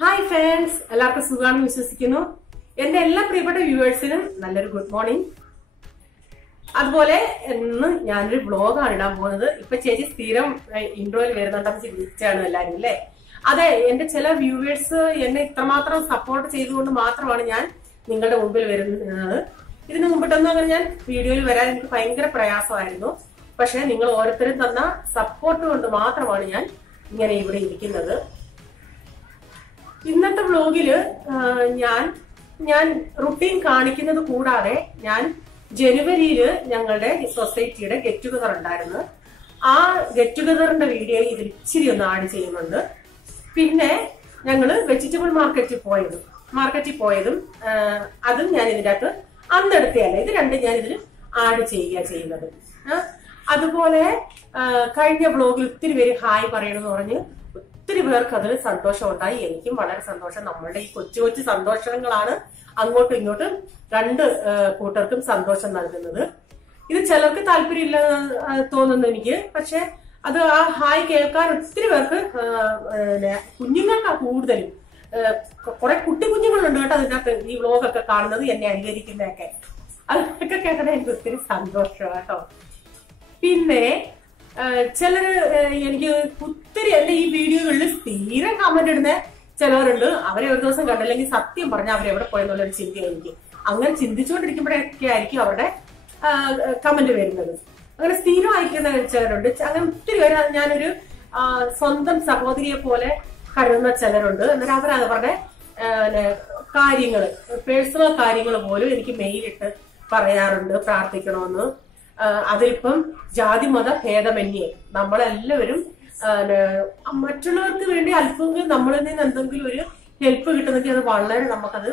Hi friends, എല്ലാവർക്കും സുഖമാണെന്ന് വിശ്വസിക്കുന്നു. എന്റെ എല്ലാ പ്രിയപ്പെട്ട വ്യൂവേഴ്സിനും നല്ലൊരു ഗുഡ് മോർണിംഗ്. അതുപോലെ ഇന്ന് ഞാനൊരു വ്ളോഗാണ് ഇടാൻ പോകുന്നത്. ഇപ്പൊ ചേച്ചി സ്ഥിരം ഇൻട്രോയിൽ വരുന്നുണ്ടെന്ന് ചിന്തിച്ചാണ് എല്ലാവരും അല്ലേ? അതെ, എന്റെ ചില വ്യൂവേഴ്സ് എന്നെ ഇത്രമാത്രം സപ്പോർട്ട് ചെയ്തുകൊണ്ട് മാത്രമാണ് ഞാൻ നിങ്ങളുടെ മുമ്പിൽ വരുന്നത്. ഇതിനു മുമ്പിട്ടൊന്നും അങ്ങനെ ഞാൻ വീഡിയോയിൽ വരാൻ എനിക്ക് ഭയങ്കര പ്രയാസമായിരുന്നു. പക്ഷെ നിങ്ങൾ ഓരോരുത്തരും തന്ന സപ്പോർട്ട് കൊണ്ട് മാത്രമാണ് ഞാൻ ഇങ്ങനെ ഇവിടെ ഇരിക്കുന്നത്. ഇന്നത്തെ വ്ലോഗില് ഞാൻ റുട്ടീൻ കാണിക്കുന്നത് കൂടാതെ ഞാൻ ജനുവരിയില് ഞങ്ങളുടെ സൊസൈറ്റിയുടെ ഗെറ്റ് ടുഗദർ ഉണ്ടായിരുന്നു. ആ ഗെറ്റ് ടുഗദറിന്റെ വീഡിയോ ഇതിൽ ഇച്ചിരി ഒന്ന് ആഡ് ചെയ്യുന്നുണ്ട്. പിന്നെ ഞങ്ങള് വെജിറ്റബിൾ മാർക്കറ്റിൽ പോയതും അതും ഞാൻ ഇതിന്റെ അകത്ത് അന്നെടുത്തല്ല, ഇത് രണ്ടും ഞാൻ ഇതിൽ ആഡ് ചെയ്യുന്നത്. അതുപോലെ കഴിഞ്ഞ വ്ലോഗിൽ ഒത്തിരി പേര് ഹായ് പറയണമെന്ന് പറഞ്ഞ് ഒത്തിരി പേർക്ക് അതിൽ സന്തോഷം ഉണ്ടായി. എനിക്കും വളരെ സന്തോഷം. നമ്മളുടെ ഈ കൊച്ചു കൊച്ചു സന്തോഷങ്ങളാണ് അങ്ങോട്ടും ഇങ്ങോട്ടും രണ്ട് കൂട്ടർക്കും സന്തോഷം നൽകുന്നത്. ഇത് ചിലർക്ക് താല്പര്യമില്ല തോന്നുന്നു എനിക്ക്. പക്ഷെ അത് ആ ഹായ് കേൾക്കാൻ ഒത്തിരി പേർക്ക് കുഞ്ഞുങ്ങൾക്കാണ് കൂടുതലും. കുറെ കുഞ്ഞുങ്ങളുണ്ട് കേട്ടോ അതിനകത്ത് ഈ വ്ലോഗൊക്കെ കാണുന്നത്, എന്നെ അനുകരിക്കുന്നതൊക്കെ. അതൊക്കെ കേൾക്കാൻ എനിക്ക് ഒത്തിരി സന്തോഷം കേട്ടോ. പിന്നെ ചിലര് എനിക്ക് ഒത്തിരി എന്റെ ഈ വീഡിയോകളിൽ സ്ഥിരം കമന്റ് ഇടുന്ന ചിലവരുണ്ട്. അവരെ ഒരു ദിവസം കണ്ടില്ലെങ്കിൽ സത്യം പറഞ്ഞാൽ അവരെവിടെ പോയെന്നുള്ളൊരു ചിന്തയായിരിക്കും. അങ്ങനെ ചിന്തിച്ചുകൊണ്ടിരിക്കുമ്പോഴൊക്കെ ആയിരിക്കും അവരുടെ കമന്റ് വരുന്നത്. അങ്ങനെ സ്ഥിരം അയക്കുന്ന ചിലരുണ്ട്. അങ്ങനെ ഒത്തിരി പേര് ഞാനൊരു സ്വന്തം സഹോദരിയെ പോലെ കരുതുന്ന ചിലരുണ്ട്. അന്നേരം അവരുടെ കാര്യങ്ങള്, പേഴ്സണൽ കാര്യങ്ങൾ പോലും എനിക്ക് മെയിലിട്ട് പറയാറുണ്ട് പ്രാർത്ഥിക്കണമെന്ന്. അതിലിപ്പം ജാതി മത ഭേദമന്യേ നമ്മളെല്ലാവരും മറ്റുള്ളവർക്ക് വേണ്ടി അല്പമെങ്കിലും നമ്മളിൽ നിന്ന് എന്തെങ്കിലും ഒരു ഹെൽപ്പ് കിട്ടുന്നെങ്കിൽ അത് വളരെ നമുക്കത്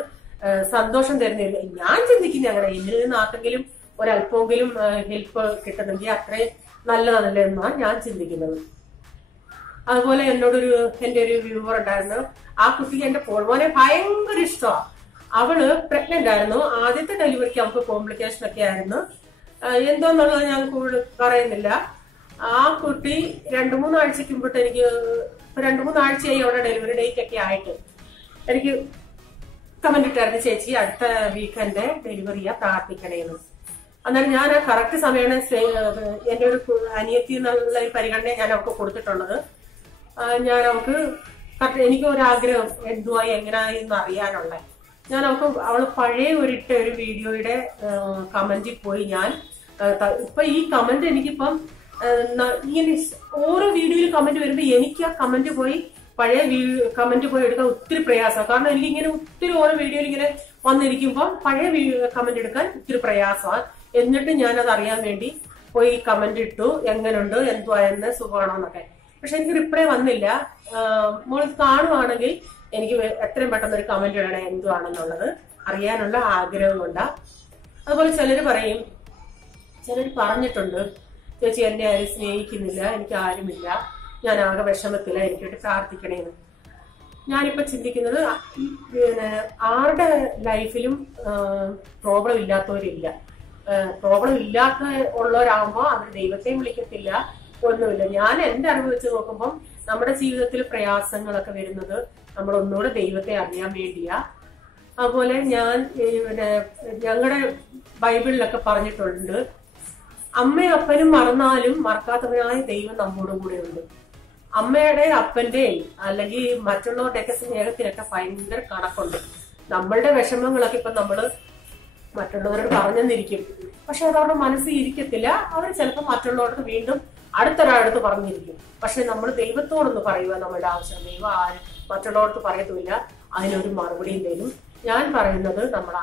സന്തോഷം തരുന്നില്ല. ഞാൻ ചിന്തിക്കുന്നത് അങ്ങനെ, എന്നിൽ നിന്ന് ആർക്കെങ്കിലും ഒരല്പമെങ്കിലും ഹെൽപ്പ് കിട്ടുന്നെങ്കിൽ അത്രയും നല്ലതല്ലേ എന്നാണ് ഞാൻ ചിന്തിക്കുന്നത്. അതുപോലെ എന്റെ ഒരു വ്യൂവർ ഉണ്ടായിരുന്നു. ആ കുട്ടിക്ക് എന്റെ പോൾമോനെ ഭയങ്കര ഇഷ്ടമാണ്. അവള് പ്രഗ്നന്റ് ആയിരുന്നു. ആദ്യത്തെ ഡെലിവറിക്ക് അവൾക്ക് കോംപ്ലിക്കേഷൻ ഒക്കെ ആയിരുന്നു. എന്തോന്നുള്ളത് ഞാൻ കൂടുതൽ പറയുന്നില്ല. ആ കുട്ടി 2-3 ആഴ്ചക്ക് മുമ്പിട്ട് എനിക്ക് 2-3 ആഴ്ചയായി അവിടെ ഡെലിവറി ഡേറ്റ് ഒക്കെ ആയിട്ട് എനിക്ക് കമന്റ് ഇട്ടായിരുന്നു, ചേച്ചി അടുത്ത വീക്കെൻഡ് ഡെലിവറി ചെയ്യാൻ പ്രാർത്ഥിക്കണേന്ന്. അന്നേരം ഞാൻ ആ കറക്റ്റ് സമയമാണ് എന്റെ ഒരു അനിയത്തി എന്നുള്ള ഒരു പരിഗണന ഞാൻ അവർക്ക് കൊടുത്തിട്ടുള്ളത്. ഞാൻ അവൾക്ക് എനിക്ക് ഒരാഗ്രഹം എന്തുവായി എങ്ങനെയായി എന്ന് അറിയാനുള്ള ഞാൻ അവള് പഴയ ഒരു വീഡിയോയുടെ കമന്റിൽ പോയി ഞാൻ ഇപ്പൊ ഈ കമന്റ് എനിക്കിപ്പം ഇങ്ങനെ ഓരോ വീഡിയോയിൽ കമന്റ് വരുമ്പോ എനിക്ക് ആ കമന്റ് പോയി പഴയ കമന്റ് പോയി എടുക്കാൻ ഒത്തിരി പ്രയാസമാണ്. കാരണം എനിക്ക് ഇങ്ങനെ ഒത്തിരി ഓരോ വീഡിയോയിൽ ഇങ്ങനെ വന്നിരിക്കുമ്പോൾ പഴയ കമന്റ് എടുക്കാൻ ഒത്തിരി പ്രയാസമാണ്. എന്നിട്ട് ഞാനത് അറിയാൻ വേണ്ടി പോയി കമന്റ് ഇട്ടു, എങ്ങനെയുണ്ട്, എന്തുവായെന്ന്, സുഖമാണോ എന്നൊക്കെ. പക്ഷെ എനിക്ക് റിപ്ലൈ വന്നില്ല. മോൾ കാണുവാണെങ്കിൽ എനിക്ക് എത്രയും പെട്ടെന്ന് ഒരു കമന്റ് ഇടണേ എന്തുവാണെന്നുള്ളത് അറിയാനുള്ള ആഗ്രഹം കൊണ്ടാ. അതുപോലെ ചിലർ പറഞ്ഞിട്ടുണ്ട്, ചേച്ചി എന്നെ ആരും സ്നേഹിക്കുന്നില്ല, എനിക്ക് ആരുമില്ല, ഞാൻ ആകെ വിഷമത്തില, എനിക്കായിട്ട് പ്രാർത്ഥിക്കണേന്ന്. ഞാനിപ്പോ ചിന്തിക്കുന്നത് ആരുടെ ലൈഫിലും പ്രോബ്ലം ഇല്ലാത്തവരില്ല. പ്രോബ്ലം ഉള്ളവരാകുമ്പോ അവർ ദൈവത്തെയും വിളിക്കത്തില്ല, ഒന്നുമില്ല. ഞാൻ എന്റെ അറിവ് വെച്ച് നോക്കുമ്പോൾ നമ്മുടെ ജീവിതത്തിൽ പ്രയാസങ്ങളൊക്കെ വരുന്നത് നമ്മൾ ഒന്നുകൂടെ ദൈവത്തെ അറിയാൻ വേണ്ടിയാ. അതുപോലെ ഞങ്ങളുടെ ബൈബിളിലൊക്കെ പറഞ്ഞിട്ടുണ്ട്, അമ്മയും അപ്പനും മറന്നാലും മറക്കാത്തവനായ ദൈവം നമ്മോടും കൂടെ ഉണ്ട്. അമ്മയുടെ അപ്പന്റെയും അല്ലെങ്കിൽ മറ്റുള്ളവരുടെയൊക്കെ സ്നേഹത്തിനൊക്കെ ഭയങ്കര കണക്കുണ്ട്. നമ്മളുടെ വിഷമങ്ങളൊക്കെ ഇപ്പൊ നമ്മള് മറ്റുള്ളവരോട് പറഞ്ഞെന്നിരിക്കും, പക്ഷെ അത് അവരുടെ മനസ്സിൽ ഇരിക്കത്തില്ല. അവർ ചിലപ്പോൾ മറ്റുള്ളവർക്ക് വീണ്ടും അടുത്തൊരാളടുത്ത് പറഞ്ഞിരിക്കും. പക്ഷെ നമ്മൾ ദൈവത്തോടൊന്ന് പറയുക നമ്മളുടെ ആവശ്യം. ദൈവം മറ്റുള്ളവർക്ക് പറയത്തുമില്ല, അതിനൊരു മറുപടിയും തരും. ഞാൻ പറയുന്നത് നമ്മൾ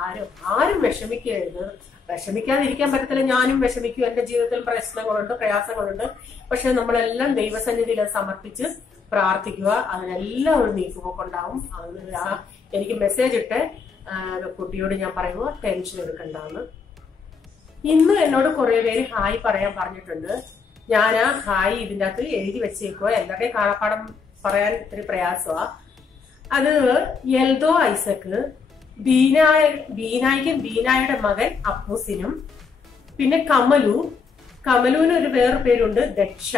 ആരും വിഷമിക്കരുത്. വിഷമിക്കാതിരിക്കാൻ പറ്റത്തില്ല, ഞാനും വിഷമിക്കും. എന്റെ ജീവിതത്തിൽ പ്രശ്നങ്ങളുണ്ട്, പ്രയാസങ്ങളുണ്ട്. പക്ഷെ നമ്മളെല്ലാം ദൈവസന്നിധിയിൽ സമർപ്പിച്ച് പ്രാർത്ഥിക്കുക, അതിനെല്ലാം ഒരു നീക്കുപോക്കുണ്ടാവും. എനിക്ക് മെസ്സേജ് ഇട്ട് കുട്ടിയോട് ഞാൻ പറയുക ടെൻഷൻ എടുക്കണ്ടാന്ന്. ഇന്ന് എന്നോട് കുറെ പേര് ഹായ് പറയാൻ പറഞ്ഞിട്ടുണ്ട്. ഞാൻ ആ ഹായ് ഇതിൻ്റെ അകത്ത് എഴുതി വെച്ചേക്കുക. എല്ലാവരുടെയും കാണാപ്പാടം പറയാൻ ഇത്തിരി പ്രയാസമാ. അത് എൽദോ ഐസക്ക്, ബീനായിക്കും ബീനായുടെ മകൻ അപ്പൂസിനും, പിന്നെ കമലുവിന് ഒരു വേറെ പേരുണ്ട് ദക്ഷ,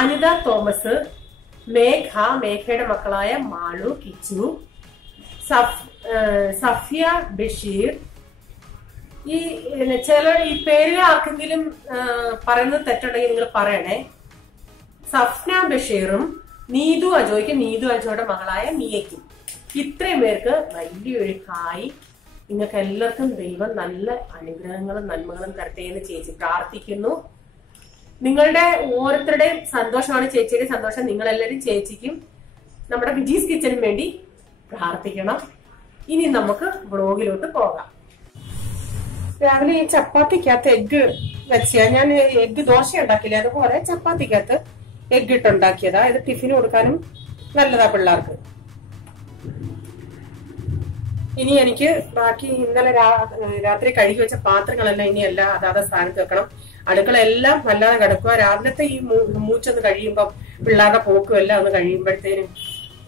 അനിത തോമസ്, മേഘയുടെ മക്കളായ മാളു, കിച്ചു, സഫിയ, ബഷീർ. ഈ ഈ പേരിൽ ആർക്കെങ്കിലും പറയുന്നത് തെറ്റുണ്ടെങ്കിൽ നിങ്ങൾ പറയണേ. സഫ്ന ബഷീറും നീതു അജോയുടെ മകളായ മിയയ്ക്കും. ഇത്രയും പേർക്ക് വലിയൊരു ഹായ്. നിങ്ങൾക്ക് എല്ലാവർക്കും ദൈവം നല്ല അനുഗ്രഹങ്ങളും നന്മകളും തരട്ടെ എന്ന് ചേച്ചി പ്രാർത്ഥിക്കുന്നു. നിങ്ങളുടെ ഓരോരുത്തരുടെയും സന്തോഷമാണ് ചേച്ചിയുടെ സന്തോഷം. നിങ്ങളെല്ലാവരും ചേച്ചിക്കും നമ്മുടെ വിജീസ് കിച്ചനും വേണ്ടി പ്രാർത്ഥിക്കണം. ഇനി നമുക്ക് വ്ളോഗിലോട്ട് പോകാം. രാവിലെ ഈ ചപ്പാത്തിക്കകത്ത് എഗ്ഗ് വെച്ചാ ഞാൻ എഗ്ഗ് ദോശ ഉണ്ടാക്കില്ല, അതുപോലെ ചപ്പാത്തിക്കകത്ത് എഗ്ഗ് ഇട്ടുണ്ടാക്കിയതാ. ഇത് ടിഫിന് കൊടുക്കാനും നല്ലതാ പിള്ളേർക്ക്. ഇനി എനിക്ക് ബാക്കി ഇന്നലെ രാത്രി കഴുകി വെച്ച പാത്രങ്ങളെല്ലാം ഇനി എല്ലാം അതാത് സ്ഥാനത്ത് വെക്കണം. അടുക്കള എല്ലാം നല്ലതാണ് കിടക്കുക. രാവിലത്തെ ഈ മൂച്ചൊന്ന് കഴിയുമ്പം പിള്ളേരുടെ പോക്കും എല്ലാം ഒന്ന് കഴിയുമ്പോഴത്തേനും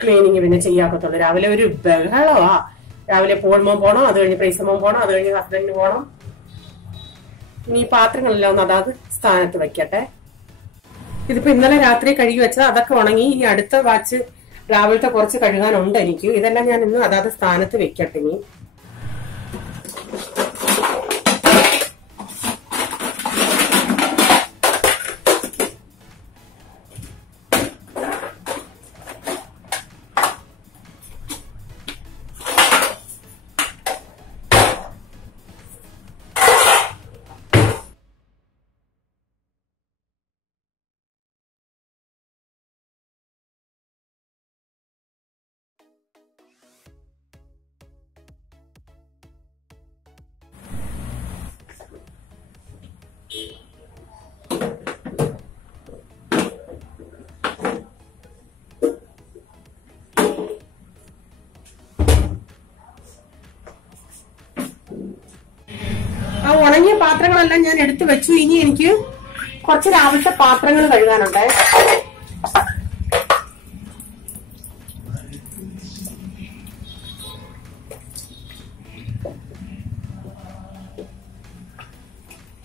ക്ലീനിങ് പിന്നെ ചെയ്യാക്കത്തുള്ളൂ. രാവിലെ ഒരു ബഹളമാ. രാവിലെ പോൾമോൻ പോണം, അത് കഴിഞ്ഞ് പ്രൈസമോൻ പോണം, അത് കഴിഞ്ഞ് ഹസ്ബൻഡിന് പോണം. ഇനി ഈ പാത്രങ്ങളെല്ലാം ഒന്ന് അതാത് സ്ഥാനത്ത് വെക്കട്ടെ. ഇതിപ്പോ ഇന്നലെ രാത്രി കഴുകി വെച്ചത്, അതൊക്കെ ഉണങ്ങി. ഇനി അടുത്ത വാച്ച് രാവിലത്തെ കുറച്ച് കഴുകാനുണ്ട് എനിക്ക്. ഇതെല്ലാം ഞാൻ ഇന്ന് അതാത് സ്ഥാനത്ത് വെക്കട്ടെ. ഇനി ആ ഉണങ്ങിയ പാത്രങ്ങളെല്ലാം ഞാൻ എടുത്തു വെച്ചു. ഇനി എനിക്ക് കുറച്ച് രാവിലത്തെ പാത്രങ്ങൾ കഴുകാനുണ്ട്.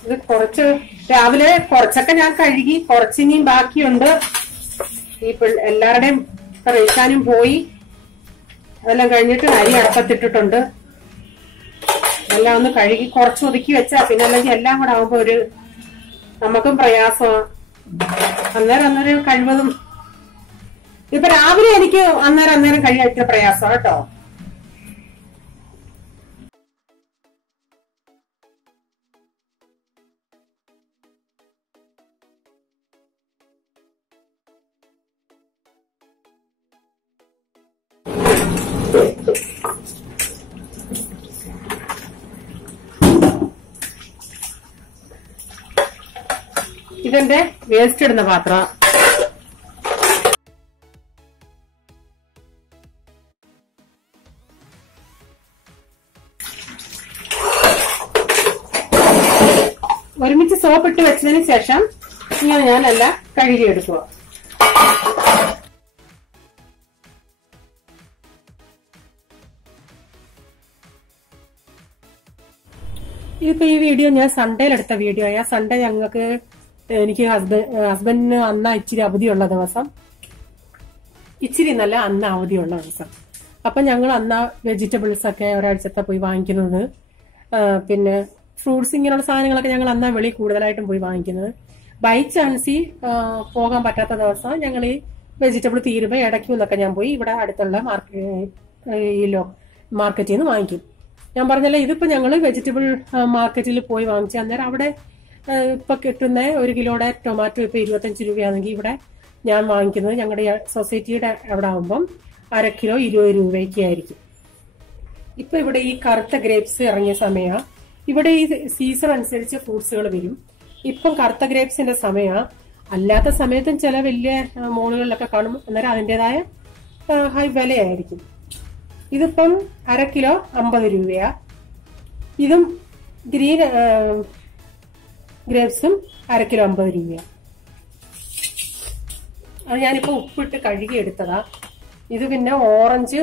ഇത് കുറച്ച് രാവിലെ കുറച്ചൊക്കെ ഞാൻ കഴുകി, കുറച്ചിനിയും ബാക്കിയുണ്ട്. ഈ എല്ലാവരുടെയും റേഷാനും പോയി. അതെല്ലാം കഴിഞ്ഞിട്ട് അരി അടപ്പത്തിട്ടിട്ടുണ്ട്. എല്ലാം ഒന്ന് കഴുകി കുറച്ച് ഒതുക്കി വെച്ചാ പിന്നെ അല്ലെങ്കിൽ എല്ലാം കൂടെ ആവുമ്പോ നമുക്കും പ്രയാസമാണ്. അന്നേരം കഴിവതും ഇപ്പൊ രാവിലെ എനിക്ക് അന്നേരം കഴിയാൻ പ്രയാസം കേട്ടോ. ഇതെന്റെ വേസ്റ്റ് ഇടുന്ന പാത്രം. ഒരുമിച്ച് സോപ്പ് ഇട്ട് വെച്ചതിന് ശേഷം ഇങ്ങനെ ഞാനെല്ലാം കഴുകിയെടുക്കുക. ഇതിപ്പോ ഈ വീഡിയോ ഞാൻ സൺഡേയിൽ എടുത്ത വീഡിയോ. ആ സൺഡേ എനിക്ക് ഹസ്ബൻഡിന് അന്ന് ഇച്ചിരി അവധിയുള്ള ദിവസം, ഇച്ചിരി നല്ല അന്ന് അവധിയുള്ള ദിവസം. അപ്പൊ ഞങ്ങൾ അന്ന് വെജിറ്റബിൾസ് ഒക്കെ ഒരാഴ്ചത്തെ പോയി വാങ്ങിക്കുന്നത്. പിന്നെ ഫ്രൂട്ട്സ് ഇങ്ങനെയുള്ള സാധനങ്ങളൊക്കെ ഞങ്ങൾ അന്നാ വെളി കൂടുതലായിട്ടും പോയി വാങ്ങിക്കുന്നത്. ബൈ ചാൻസി പോകാൻ പറ്റാത്ത ദിവസം ഞങ്ങൾ ഈ വെജിറ്റബിൾ തീരുമ്പോൾ ഇടയ്ക്കും എന്നൊക്കെ ഞാൻ പോയി ഇവിടെ അടുത്തുള്ള മാർക്കറ്റിൽ നിന്ന് വാങ്ങിക്കും. ഞാൻ പറഞ്ഞല്ലേ, ഇതിപ്പോ ഞങ്ങൾ വെജിറ്റബിൾ മാർക്കറ്റിൽ പോയി വാങ്ങിച്ചു. അന്നേരം അവിടെ ഇപ്പൊ കിട്ടുന്ന 1 കിലോയുടെ ടൊമാറ്റോ ഇപ്പൊ 25 രൂപയാണെങ്കിൽ ഇവിടെ ഞാൻ വാങ്ങിക്കുന്നത് ഞങ്ങളുടെ സൊസൈറ്റിയുടെ അവിടെ ആവുമ്പം 1/2 കിലോ 20 രൂപയ്ക്ക് ആയിരിക്കും. ഇപ്പൊ ഇവിടെ ഈ കറുത്ത ഗ്രേപ്സ് ഇറങ്ങിയ സമയമാണ്. ഇവിടെ ഈ സീസൺ അനുസരിച്ച് ഫ്രൂട്ട്സുകൾ വരും. ഇപ്പം കറുത്ത ഗ്രേപ്സിന്റെ സമയമാണ്. അല്ലാത്ത സമയത്തും ചില വലിയ മോളുകളിലൊക്കെ കാണും. അന്നേരം അതിൻ്റെതായ ഹൈ വിലയായിരിക്കും. ഇതിപ്പം 1/2 കിലോ 50 രൂപയാ. ഇതും ഗ്രീൻ ഗ്രേപ്സും 1/2 കിലോ 50 രൂപയാ. അത് ഞാനിപ്പോ ഉപ്പിട്ട് കഴുകി എടുത്തതാ. ഇത് പിന്നെ ഓറഞ്ച്,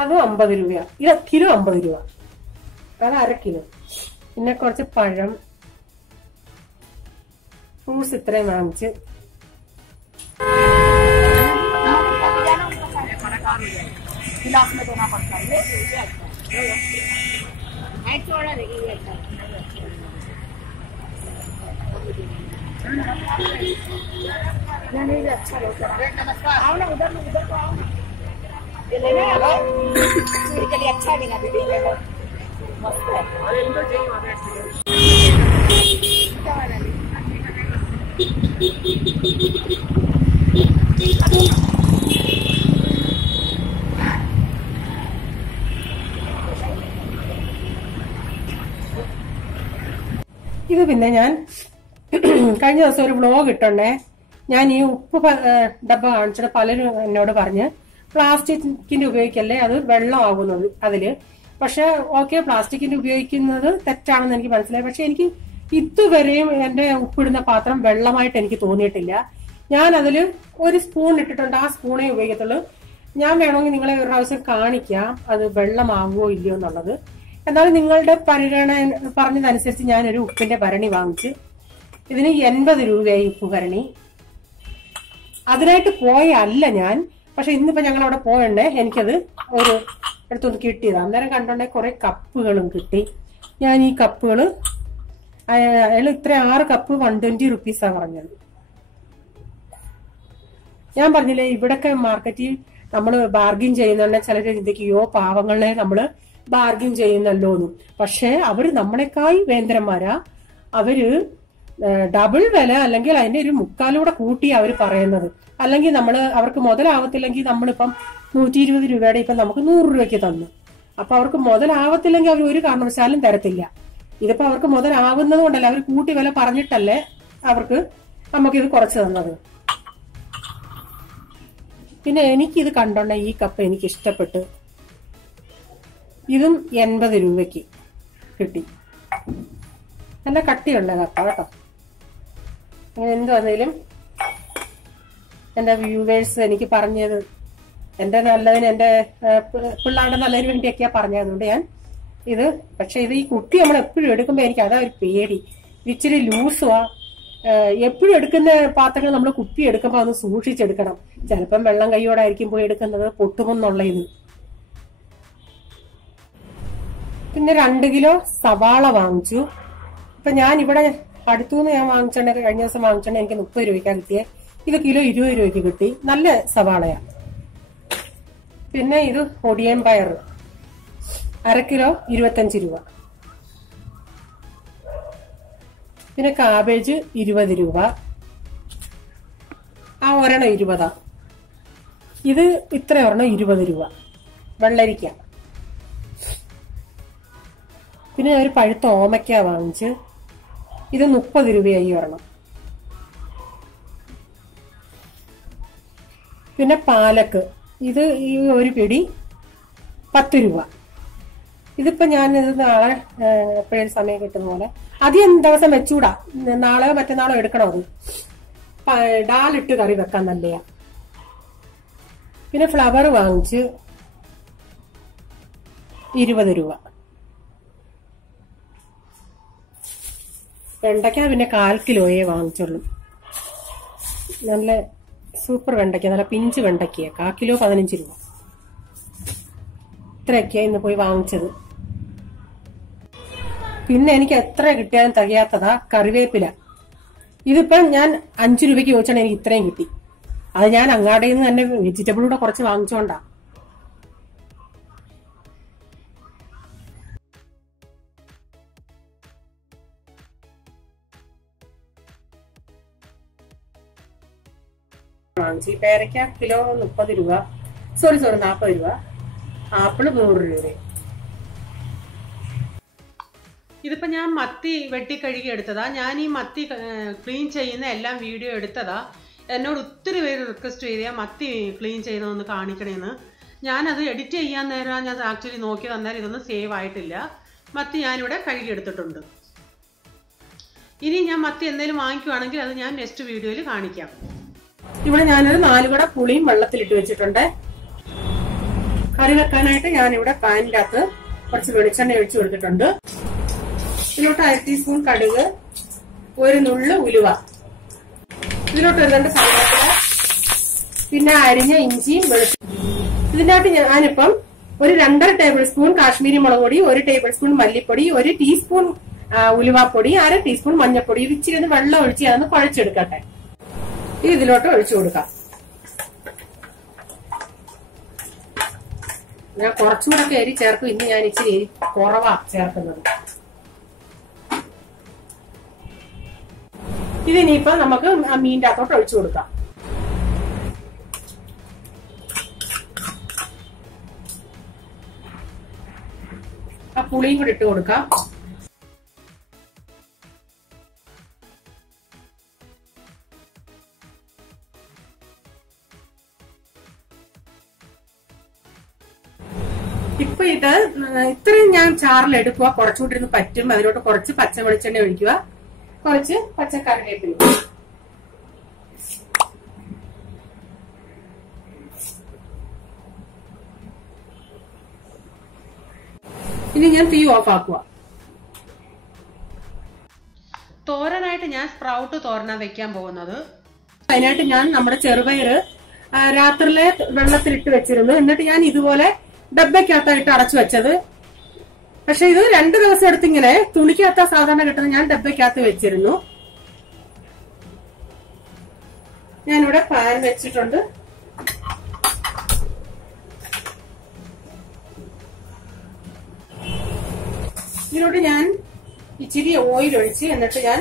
അതും 50 രൂപയാ. ഇത് കിലോ 50 രൂപ. അത് 1/2 കിലോ. പിന്നെ കുറച്ച് പഴം, ഫ്രൂട്ട്സ് ഇത്രയും വാങ്ങിച്ച് गिलास में देना पड़ता है। ये अच्छा है, चौड़ा देखिए, ये अच्छा नहीं, अच्छा नमस्कार। आओ ना उधर तो आओ ना, ये लेने वाला चूड़ी के लिए अच्छा है ना दीदी, मस्त है। ഇത് പിന്നെ ഞാൻ കഴിഞ്ഞ ദിവസം ഒരു വ്ലോഗ് ഇട്ടുണ്ടേ. ഞാൻ ഈ ഉപ്പ് ഡബ്ബ കാണിച്ചിട്ട് പലരും എന്നോട് പറഞ്ഞ് പ്ലാസ്റ്റിക്കിന്റെ ഉപയോഗിക്കല്ലേ, അത് വെള്ളമാകുന്നത് അതില്. പക്ഷെ ഓക്കെ, പ്ലാസ്റ്റിക്കിന്റെ ഉപയോഗിക്കുന്നത് തെറ്റാണെന്ന് എനിക്ക് മനസ്സിലായി. പക്ഷെ എനിക്ക് ഇതുവരെയും എന്റെ ഉപ്പിടുന്ന പാത്രം വെള്ളമായിട്ട് എനിക്ക് തോന്നിയിട്ടില്ല. ഞാൻ അതില് ഒരു സ്പൂൺ ഇട്ടിട്ടുണ്ട്, ആ സ്പൂണേ ഉപയോഗിക്കത്തുള്ളൂ. ഞാൻ വേണമെങ്കിൽ നിങ്ങളെ ഒരു പ്രാവശ്യം കാണിക്കാം അത് വെള്ളമാകുമോ ഇല്ലയോ എന്നുള്ളത്. എന്നാലും നിങ്ങളുടെ പരിഗണന പറഞ്ഞതനുസരിച്ച് ഞാനൊരു ഉപ്പിന്റെ ഭരണി വാങ്ങിച്ച്. ഇതിന് 80 രൂപയായി ഉപ്പ് ഭരണി. അതിനായിട്ട് പോയല്ല ഞാൻ, പക്ഷെ ഇന്നിപ്പോ ഞങ്ങൾ അവിടെ പോയണ്ടേ, എനിക്കത് ഒരു അടുത്തൊന്ന് കിട്ടിയതാ. അന്നേരം കണ്ടോണ്ടേ കുറെ കപ്പുകളും കിട്ടി. ഞാൻ ഈ കപ്പുകള് അയാൾ ഇത്ര 6 കപ്പ് 120 റുപ്പീസാ പറഞ്ഞത്. ഞാൻ പറഞ്ഞില്ലേ, ഇവിടൊക്കെ മാർക്കറ്റിൽ നമ്മള് ബാർഗിൻ ചെയ്യുന്നുണ്ടെ ചിലര് ചിന്തിക്കുകയോ പാവങ്ങളെ നമ്മള് ബാർഗിൻ ചെയ്യുന്നല്ലോന്നും. പക്ഷെ അവര് നമ്മളെക്കായി വേന്ദ്രന്മാരാ. അവര് ഡബിൾ വില അല്ലെങ്കിൽ അതിന്റെ ഒരു മുക്കാലൂടെ കൂട്ടി അവര് പറയുന്നത്. അല്ലെങ്കിൽ അവർക്ക് മുതലാവത്തില്ലെങ്കിൽ നമ്മളിപ്പം 120 രൂപയുടെ ഇപ്പം നമുക്ക് 100 രൂപയ്ക്ക് തന്നു. അപ്പൊ അവർക്ക് മുതലാവത്തില്ലെങ്കിൽ അവർ ഒരു കാരണവശാലും തരത്തില്ല. ഇതിപ്പോ അവർക്ക് മുതലാവുന്നത് കൊണ്ടല്ല, അവർ കൂട്ടി വില പറഞ്ഞിട്ടല്ലേ അവർക്ക് നമുക്കിത് കുറച്ച് തന്നത്. പിന്നെ എനിക്കിത് കണ്ടോണ്ടേ ഈ കപ്പ് എനിക്ക് ഇഷ്ടപ്പെട്ടു. ഇതും 80 രൂപയ്ക്ക് കിട്ടി. നല്ല കട്ടിയുള്ള കപ്പ കേട്ടോ. എന്ത് വന്നാലും എന്റെ വ്യൂവേഴ്സ് എനിക്ക് പറഞ്ഞത് എന്റെ നല്ലതിന്, എന്റെ പിള്ളേരുടെ നല്ലതിന് വേണ്ടിയൊക്കെയാ പറഞ്ഞതുകൊണ്ട് ഞാൻ ഇത്. പക്ഷെ ഇത് ഈ കുട്ടി നമ്മൾ എപ്പോഴും എടുക്കുമ്പോ എനിക്ക് അതാ ഒരു പേടി. ഇച്ചിരി ലൂസുവാ. എപ്പോഴും എടുക്കുന്ന പാത്രങ്ങൾ നമ്മൾ കുപ്പി എടുക്കുമ്പോ അത് സൂക്ഷിച്ചെടുക്കണം. ചിലപ്പം വെള്ളം കൈയോടായിരിക്കും പോയി എടുക്കുന്നത്, പൊട്ടുമെന്നുള്ള ഇത്. പിന്നെ 2 കിലോ സവാള വാങ്ങിച്ചു. ഇപ്പൊ ഞാൻ ഇവിടെ അടുത്തുനിന്ന് ഞാൻ വാങ്ങിച്ചിട്ടുണ്ടെങ്കിൽ കഴിഞ്ഞ ദിവസം വാങ്ങിച്ചിട്ടുണ്ടെങ്കിൽ എനിക്ക് 30 രൂപയ്ക്കാണ് കിട്ടിയത്. ഇത് കിലോ 20 രൂപയ്ക്ക് കിട്ടി. നല്ല സവാളയാണ്. പിന്നെ ഇത് ഒടിയൻ പയർ 1/2 കിലോ 25 രൂപ. പിന്നെ കാബേജ് 20 രൂപ. ആ ഒരെണ്ണം 20. ഇത് ഇത്ര ഒരെണ്ണം 20 രൂപ. വെള്ളരിക്ക. പിന്നെ ഒരു പഴുത്ത ഓമയ്ക്ക വാങ്ങിച്ച്. ഇത് 30 രൂപയായി ഒരെണ്ണം. പിന്നെ പാലക്ക്, ഇത് ഈ ഒരു പിടി 10 രൂപ. ഇതിപ്പോ ഞാനിത് നാളെ എപ്പോഴും സമയം കിട്ടുന്ന പോലെ അധികം ദിവസം വെച്ചൂടാ, നാളെയോ മറ്റന്നാളോ എടുക്കണോ. അത് ഡാലിട്ട് കറി വെക്കാൻ നല്ലയാ. പിന്നെ ഫ്ലവർ വാങ്ങിച്ച് 20 രൂപ. വെണ്ടയ്ക്ക പിന്നെ 1/4 കിലോയെ വാങ്ങിച്ചുള്ളൂ. നല്ല സൂപ്പർ വെണ്ടയ്ക്ക, നല്ല പിഞ്ച് വെണ്ടയ്ക്ക 1/4 കിലോ 15 രൂപ. ഇത്രയൊക്കെയാ ഇന്ന് പോയി വാങ്ങിച്ചത്. പിന്നെ എനിക്ക് എത്ര കിട്ടിയാലും തികയാത്തതാ കറിവേപ്പില. ഇതിപ്പം ഞാൻ 5 രൂപയ്ക്ക് ചോദിച്ചാൽ എനിക്ക് ഇത്രയും കിട്ടി. അത് ഞാൻ അങ്ങാടിയിൽ നിന്ന് തന്നെ വെജിറ്റബിളൂടെ കുറച്ച് വാങ്ങിച്ചോണ്ടാ. വാങ്ങിച്ചു. പേരയ്ക്ക കിലോ 30 രൂപ. സോറി 40 രൂപ. ആപ്പിള് 100 രൂപ. ഇതിപ്പോ ഞാൻ മത്തി വെട്ടി കഴുകി എടുത്തതാ. ഞാൻ ഈ മത്തി ക്ലീൻ ചെയ്യുന്ന എല്ലാം വീഡിയോ എടുത്തതാ. എന്നോട് ഒത്തിരി പേര് റിക്വസ്റ്റ് ചെയ്താ മത്തി ക്ലീൻ ചെയ്യുന്നതൊന്ന് കാണിക്കണേന്ന്. ഞാനത് എഡിറ്റ് ചെയ്യാൻ നേരം ഞാൻ ആക്ച്വലി നോക്കി തന്നേരം ഇതൊന്നും സേവ് ആയിട്ടില്ല. മത്തി ഞാനിവിടെ കഴുകി എടുത്തിട്ടുണ്ട്. ഇനി ഞാൻ മത്തി എന്തെങ്കിലും വാങ്ങിക്കുവാണെങ്കിൽ അത് ഞാൻ നെക്സ്റ്റ് വീഡിയോയിൽ കാണിക്കാം. ഇവിടെ ഞാനൊരു 4 കുട പുളിയും വെള്ളത്തിലിട്ട് വെച്ചിട്ടുണ്ട്. കറി വെക്കാനായിട്ട് ഞാനിവിടെ പാനിൻ്റെ അകത്ത് കുറച്ച് വെളിച്ചെണ്ണ ഒഴിച്ചു കൊടുത്തിട്ടുണ്ട്. ഇതിലോട്ട് 1/2 ടീസ്പൂൺ കടുക്, ഒരു നുള്ള് ഉലുവ, ഇതിലോട്ട് 2 കറിവേപ്പില, പിന്നെ അരിഞ്ഞ ഇഞ്ചിയും വെളുത്തുള്ളിയും. ഇതിനകത്ത് ഞാനിപ്പം ഒരു 2.5 ടേബിൾ സ്പൂൺ കാശ്മീരി മുളക് പൊടി, 1 ടേബിൾ സ്പൂൺ മല്ലിപ്പൊടി, 1 ടീസ്പൂൺ ഉലുവാപ്പൊടി, 1/2 ടീസ്പൂൺ മഞ്ഞൾപ്പൊടി, ഇത് ഇച്ചിരി ഒന്ന് വെള്ളം ഒഴിച്ച് ഞാനൊന്ന് കുഴച്ചെടുക്കട്ടെ. ഇത് ഇതിലോട്ട് ഒഴിച്ചു കൊടുക്കാം. ഞാൻ കുറച്ചുകൂടെ എരി ചേർക്കും. ഇന്ന് ഞാൻ ഇച്ചിരി എരി കുറവാ ചേർക്കുന്നത്. ഇതിനിപ്പോ നമുക്ക് ആ മീനിന്റെ അകത്തോട്ട് ഒഴിച്ചു കൊടുക്കാം. ആ പുളിയും കൂടി ഇട്ട് കൊടുക്കാം. ഇപ്പൊ ഇത്രയും ഞാൻ ചാറിലെടുക്കുക. കുറച്ചുകൂടി ഇരുന്ന് പറ്റും. അതിലോട്ട് കുറച്ച് പച്ച വെളിച്ചെണ്ണ ഒഴിക്കുക, കുറച്ച് പച്ചക്കറിവേപ്പില. ഇനി ഞാൻ തീ ഓഫ് ആക്കുക. തോരനായിട്ട് ഞാൻ സ്പ്രൗട്ട് തോരനാ വെക്കാൻ പോകുന്നത്. അതിനായിട്ട് ഞാൻ നമ്മുടെ ചെറുപയറ് രാത്രിയിലെ വെള്ളത്തിലിട്ട് വെച്ചിരുന്നു. എന്നിട്ട് ഞാൻ ഇതുപോലെ ഡബ്ബയ്ക്കകത്തായിട്ട് അടച്ചു വെച്ചത്. പക്ഷെ ഇത് 2 ദിവസം എടുത്ത് ഇങ്ങനെ തുണിക്കകത്ത സാധാരണ കിട്ടുന്നത് ഞാൻ ഡബ്ബയ്ക്കകത്ത് വെച്ചിരുന്നു. ഞാനിവിടെ പാൻ വെച്ചിട്ടുണ്ട്. ഇതിലോട്ട് ഞാൻ ഇച്ചിരി ഓയിൽ ഒഴിച്ച് എന്നിട്ട് ഞാൻ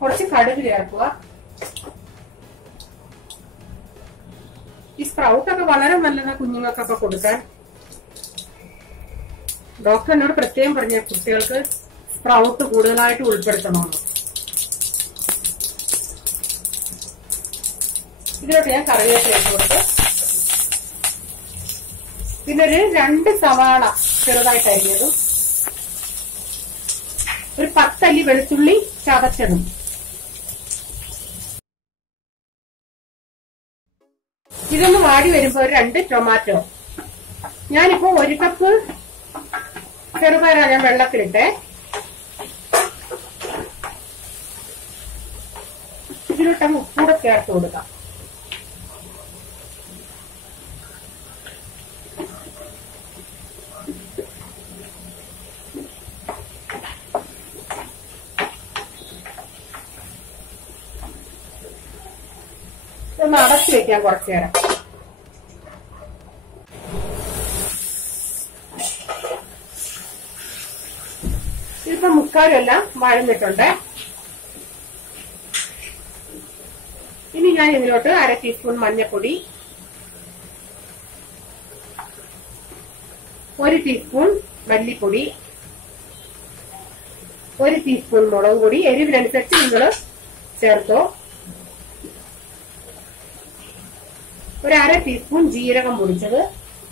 കുറച്ച് കടുക് ചേർക്കുക. ഈ സ്പ്രൗട്ടൊക്കെ വളരെ നല്ലതാണ് കുഞ്ഞുങ്ങൾക്കൊക്കെ കൊടുക്കാൻ. ഡോക്ടർ എന്നോട് പ്രത്യേകം പറഞ്ഞ കുട്ടികൾക്ക് സ്പ്രൗട്ട് കൂടുതലായിട്ട് ഉൾപ്പെടുത്തണമെന്ന്. ഇതിലോട്ട് ഞാൻ കറിവേപ്പില ഇട്ട് കൊടുത്ത് പിന്നെ ഒരു 2 സവാള ചെറുതായിട്ട് അരിഞ്ഞതും, ഒരു 10 അല്ലി വെളുത്തുള്ളി ചതച്ചതും. ഇതൊന്ന് വാടി വരുമ്പോ ഒരു 2 ടൊമാറ്റോ. ഞാനിപ്പോ 1 കപ്പ് ചെറുപയറാ ഞാൻ വെള്ളത്തിലിട്ടെ. ഇതിലോട്ട് ഉപ്പൂടെ ചേർത്ത് കൊടുക്കാം. ഒന്ന് അടച്ചു വെക്കാം കുറച്ചു നേരം. ഇതിപ്പോ മുക്കാലെല്ലാം വഴന്നിട്ടുണ്ട്. ഇനി ഞാൻ ഇതിലോട്ട് 1/2 ടീസ്പൂൺ മഞ്ഞൾപ്പൊടി, 1 ടീസ്പൂൺ മല്ലിപ്പൊടി, 1 ടീസ്പൂൺ മുളക് പൊടി, എരിവിനനുസരിച്ച് നിങ്ങൾ ചേർത്തോ, ഒരു 1/2 ടീസ്പൂൺ ജീരകം പൊടിച്ചത്,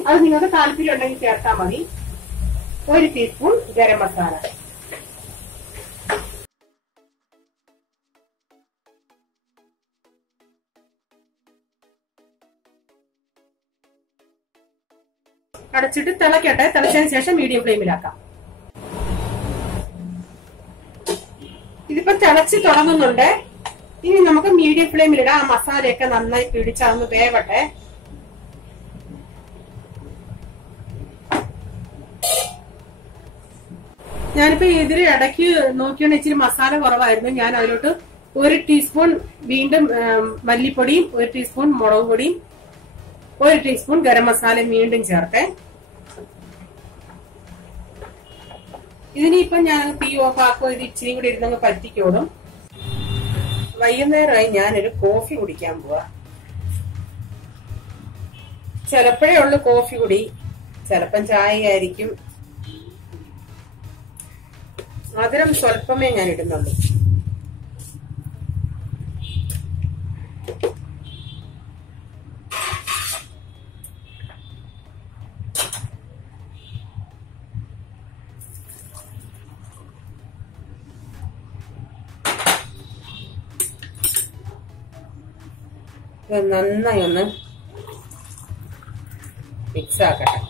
അത് നിങ്ങൾക്ക് താല്പര്യം ഉണ്ടെങ്കിൽ ചേർത്താൽ മതി, 1 ടീസ്പൂൺ ഗരം മസാല. അടച്ചിട്ട് തിളക്കട്ടെ. തിളച്ചതിന് ശേഷം മീഡിയം ഫ്ലെയിമിലാക്കാം. ഇതിപ്പോ തിളച്ച് തുടങ്ങുന്നുണ്ട്. ഇനി നമുക്ക് മീഡിയം ഫ്ലെയിമിലിടാം. ആ മസാലയൊക്കെ നന്നായി പിടിച്ചതൊന്ന് വേവട്ടെ. ഞാനിപ്പോ ഇതിൽ ഇടയ്ക്ക് നോക്കിയാണ് ഇച്ചിരി മസാല കുറവായിരുന്നു. ഞാൻ അതിലോട്ട് 1 ടീസ്പൂൺ വീണ്ടും മല്ലിപ്പൊടിയും, 1 ടീസ്പൂൺ മുളക് പൊടിയും, 1 ടീസ്പൂൺ ഗരം മസാല വീണ്ടും ചേർത്തെ. ഇതിനിപ്പം ഞാൻ തീ ഓഫ് ആക്കുക. ഇത് ഇച്ചിരി കൂടി ഇരുന്നങ്ങ് പറ്റിക്കോളും. വൈകുന്നേരമായി ഞാനൊരു കോഫി കുടിക്കാൻ പോവാ. ചിലപ്പോഴേ ഉള്ളു കോഫി കുടി, ചിലപ്പം ചായ ആയിരിക്കും. മധുരം സ്വല്പമേ ഞാൻ ഇടുന്നുള്ളൂ. നന്നായി ഒന്ന് മിക്സ് ആക്കട്ടെ.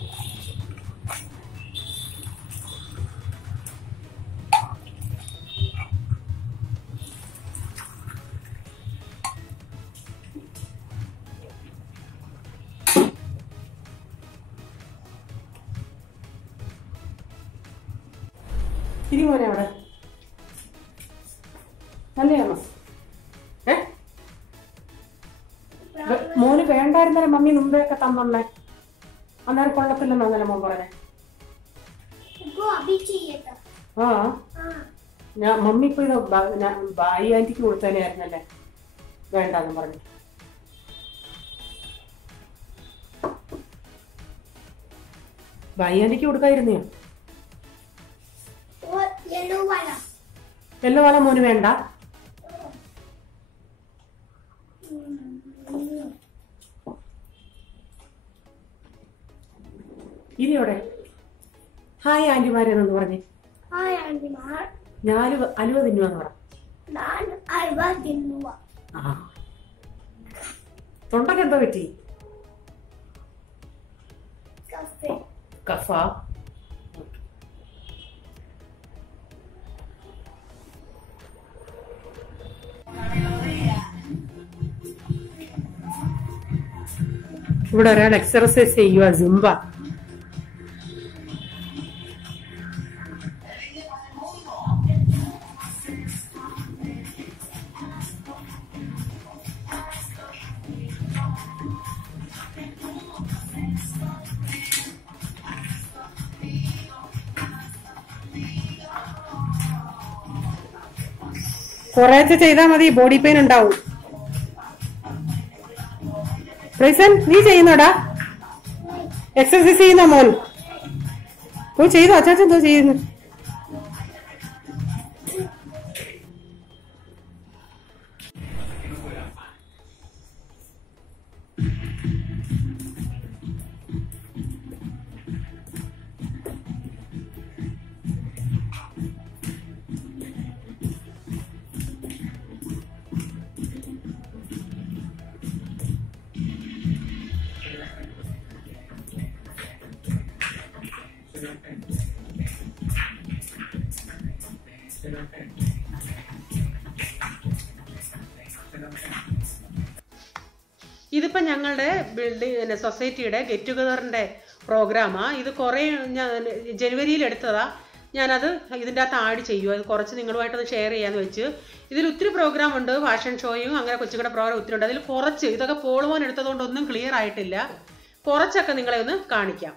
ഇനി മോനെ അവിടെ നല്ലയാണോ? മോന് വേണ്ടായിരുന്നേരം മമ്മി മുമ്പേയൊക്കെ തന്നോണ്ടേ, അന്നേരം കൊള്ളത്തില്ലെന്നോ അങ്ങനെ മോൻ പറഞ്ഞേ? ആ ഞാൻ മമ്മി ഇപ്പൊ ഇത് ബായി ആന്റിക്ക് കൊടുത്തതിനായിരുന്നല്ലേ വേണ്ടെന്ന് പറഞ്ഞു. ബായി ആന്റിക്ക് കൊടുക്കായിരുന്നോ? യെല്ലോ വാല മോന് വേണ്ട? ഇനിയോടെ ഹായ് ആന്റിമാരെന്നു പറഞ്ഞേ. ഞാൻ അലുവ തിന്നുവെന്ന് പറ. തൊണ്ടക്ക് എന്താ പറ്റി? കഫ. ഇവിടെ ഒരാൾ എക്സർസൈസ് ചെയ്യുക, സിംബ. കുറേശ്ശെ ചെയ്താൽ മതി, ബോഡി പെയിൻ ഉണ്ടാവും. പ്രൈസൻ നീ ചെയ്യുന്നോടാ? എക്സർസൈസ് ചെയ്യുന്ന മോൻ പോയി ചെയ്തോ? അച്ചാച്ചൻ എന്തോ ചെയ്യുന്നു? ഇതിപ്പോ ഞങ്ങളുടെ ബിൽഡിംഗ് സൊസൈറ്റിയുടെ ഗെറ്റ് ടുഗദറിന്റെ പ്രോഗ്രാമാ. ഇത് കുറെ ജനുവരിയിൽ എടുത്തതാ. ഞാനത് ഇതിൻ്റെ അകത്ത് ആഡ് ചെയ്യുമോ, അത് കുറച്ച് നിങ്ങളുമായിട്ടത് ഷെയർ ചെയ്യാന്ന് വെച്ച്. ഇതിൽ ഒത്തിരി പ്രോഗ്രാം ഉണ്ട്, ഫാഷൻ ഷോയും അങ്ങനെ കൊച്ചുകളുടെ പ്രോഗ്രാം ഒത്തിരി ഉണ്ട്. അതിൽ കുറച്ച് ഇതൊക്കെ പോളുവാൻ എടുത്തതുകൊണ്ടൊന്നും ക്ലിയർ ആയിട്ടില്ല. കുറച്ചൊക്കെ നിങ്ങളെ ഒന്ന് കാണിക്കാം.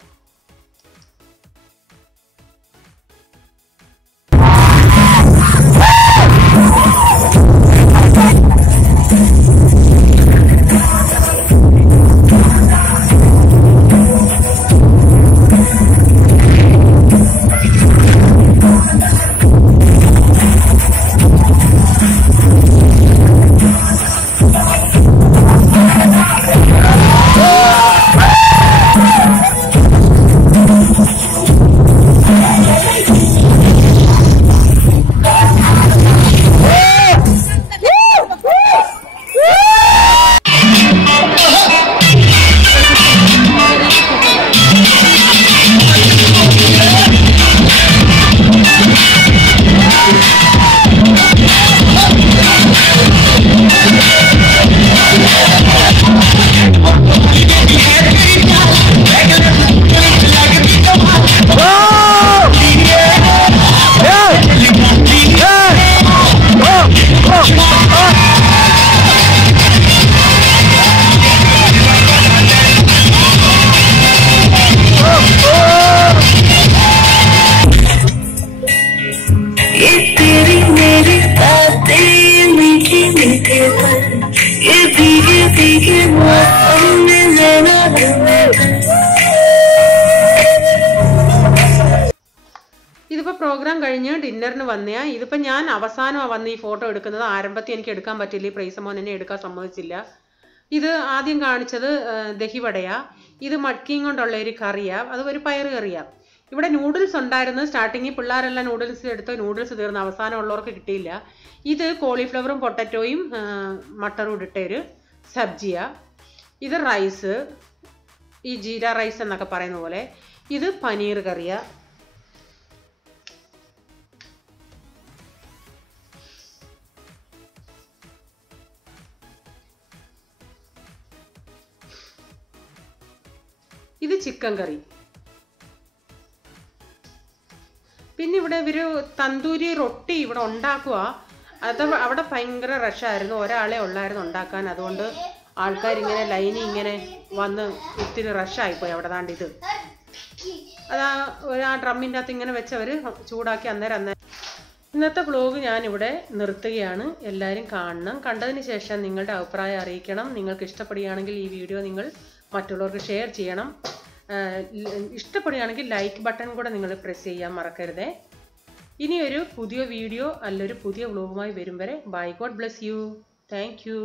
ഇതിപ്പോൾ പ്രോഗ്രാം കഴിഞ്ഞ് ഡിന്നറിന് വന്നയാ. ഇതിപ്പോൾ ഞാൻ അവസാനമാണ് വന്ന് ഈ ഫോട്ടോ എടുക്കുന്നത്. ആരംഭത്തിൽ എനിക്ക് എടുക്കാൻ പറ്റില്ല, ഈ പ്രൈസമോൻ എന്നെ എടുക്കാൻ സമ്മതിച്ചില്ല. ഇത് ആദ്യം കാണിച്ചത് ദഹിവടയാ. ഇത് മഡ്ക്കിയും കൊണ്ടുള്ള ഒരു കറിയാ, അത് ഒരു പയർ കറിയാ. ഇവിടെ നൂഡിൽസ് ഉണ്ടായിരുന്നു സ്റ്റാർട്ടിങ്ങിൽ. പിള്ളേരെല്ലാം നൂഡിൽസ് എടുത്ത് നൂഡിൽസ് തീർന്ന്, അവസാനമുള്ളവർക്ക് കിട്ടിയില്ല. ഇത് കോളിഫ്ലവറും പൊട്ടറ്റോയും മട്ടറും ഇട്ടൊരു സബ്ജിയാ. ഇത് റൈസ്, ഈ ജീര റൈസ് എന്നൊക്കെ പറയുന്ന പോലെ. ഇത് പനീർ കറിയാ. ഇത് ചിക്കൻ കറി. പിന്നെ ഇവിടെ ഇവര് തന്തൂരി റൊട്ടി ഇവിടെ ഉണ്ടാക്കുക. അത് അവിടെ ഭയങ്കര റഷായിരുന്നു, ഒരാളെ ഉള്ളായിരുന്നു ഉണ്ടാക്കാൻ. അതുകൊണ്ട് ആൾക്കാരിങ്ങനെ ലൈനിൽ ഇങ്ങനെ വന്ന് ഒത്തിരി റഷായിപ്പോയി അവിടെ. താണ്ട് ഇത് ആ ഡ്രമ്മിൻ്റെ അകത്ത് ഇങ്ങനെ വെച്ചവർ ചൂടാക്കി അന്നേരം. ഇന്നത്തെ വ്ലോഗ് ഞാനിവിടെ നിർത്തുകയാണ്. എല്ലാവരും കാണണം. കണ്ടതിന് ശേഷം നിങ്ങളുടെ അഭിപ്രായം അറിയിക്കണം. നിങ്ങൾക്ക് ഇഷ്ടപ്പെടുകയാണെങ്കിൽ ഈ വീഡിയോ നിങ്ങൾ മറ്റുള്ളവർക്ക് ഷെയർ ചെയ്യണം. ഇഷ്ടപ്പെടുകയാണെങ്കിൽ ലൈക്ക് ബട്ടൺ കൂടെ നിങ്ങൾ പ്രസ് ചെയ്യാൻ മറക്കരുതേ. ഇനിയൊരു പുതിയ വീഡിയോ അല്ലൊരു പുതിയ വ്ലോഗുമായി വരും വരെ bye. God bless you. Thank U.